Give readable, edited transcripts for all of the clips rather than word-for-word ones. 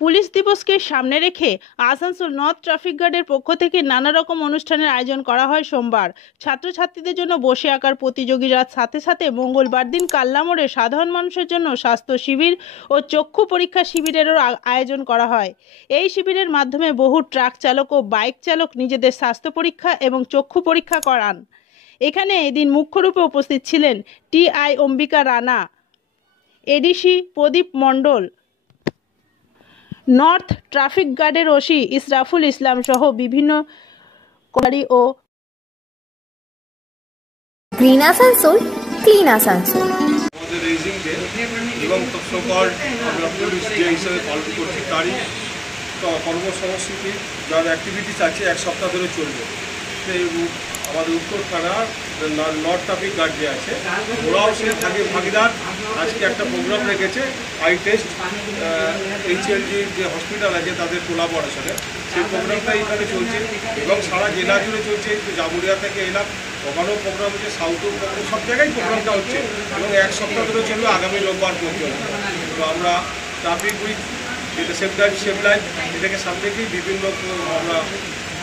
Police দিবসকে সামনে রেখে আসানসোল নর্থ ট্রাফিক গার্ডের পক্ষ থেকে নানা রকম অনুষ্ঠানের আয়োজন করা হয় সোমবার। ছাত্রছাত্রীদের জন্য বসে আঁকার প্রতিযোগিতার সাথে সাথে মঙ্গলবার দিন কাল্লা মোড়ে সাধারণ মানুষের জন্য স্বাস্থ্য শিবির ও চক্ষু পরীক্ষা শিবিরেরও আয়োজন করা হয়। এই শিবিরের মাধ্যমে বহু ট্রাক চালক ও বাইক চালক নিজেদের স্বাস্থ্য পরীক্ষা এবং চক্ষু পরীক্ষা করান। এখানে এদিন মুখ্যরূপে উপস্থিত ছিলেন টিআই অম্বিকা রানা, এডিসি প্রদীপ মণ্ডল, নর্থ ট্রাফিক গার্ডের ওসি ইসরাফুল ইসলাম সহ বিভিন্ন কর্মচারী ও গ্রিন আসানসোল, ক্লিন আসানসোল। আমাদের রেজিং ডে এবং সকল আমরা পুলিশ ডে হিসেবে পালন করছি। তারই কর্মসংস্কৃতি যার অ্যাক্টিভিটিস আছে এক সপ্তাহ ধরে চলবে। সেই আমাদের উত্তর থানার নর্থ ট্রাফিক গার্ড যে আছে ওরাও সে ভাগিদার। আজকে একটা প্রোগ্রাম রেখেছে আই টেস্ট, HLG যে হসপিটাল আছে তাদের তোলা পড়াশোনে সেই প্রোগ্রামটা এখানে চলছে এবং সারা জেলা জুড়ে চলছে। জামুরিয়া থেকে এলাম, ওখানেও প্রোগ্রাম হচ্ছে, সাউথেও সব জায়গায় প্রোগ্রামটা হচ্ছে এবং এক সপ্তাহ ধরে চলবে আগামী রোববার পর্যন্ত। তো আমরা ট্রাফিক উইক যেটা সেফ লাইফ এটাকে সামনে রেখেই বিভিন্ন আমরা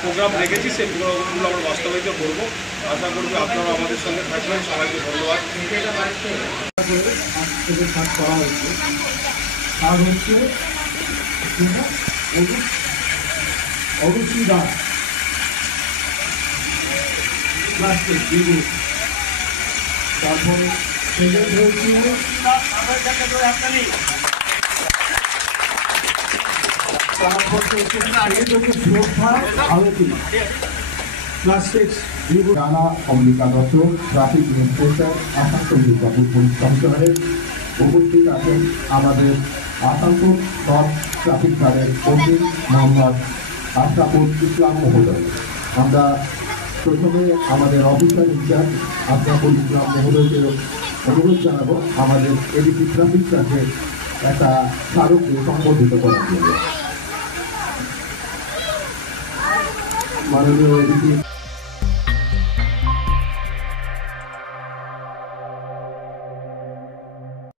প্রোগ্রাম রেখেছি, সেগুলো আমরা বাস্তবায়িত করবো। আশা করবো আপনারা আমাদের সঙ্গে থাকবেন। সবাইকে ধন্যবাদ। করা হচ্ছে কাজ হচ্ছে অবশ্যই দাস প্লাস্টিক বিদ্যুৎ, তারপরে সেকেন্ড হচ্ছে Rana Ambika Dutta, traffic inspector, Asansol Durgapur police কমিশনারের উপস্থিত আছেন আমাদের আসানসোল নর্থ ট্রাফিক গার্ডের ওসি মোহাম্মদ আশরাফুল ইসলাম মহোদয়। আমরা প্রথমে আমাদের অফিসার ইনচার্জ আশরাফুল ইসলাম মহোদয়কে অনুরোধ জানাবো আমাদের এডিসি ট্রাফিক কাছে একটা স্মারককে সম্বোধিত করার জন্য। মাননীয় এডিসি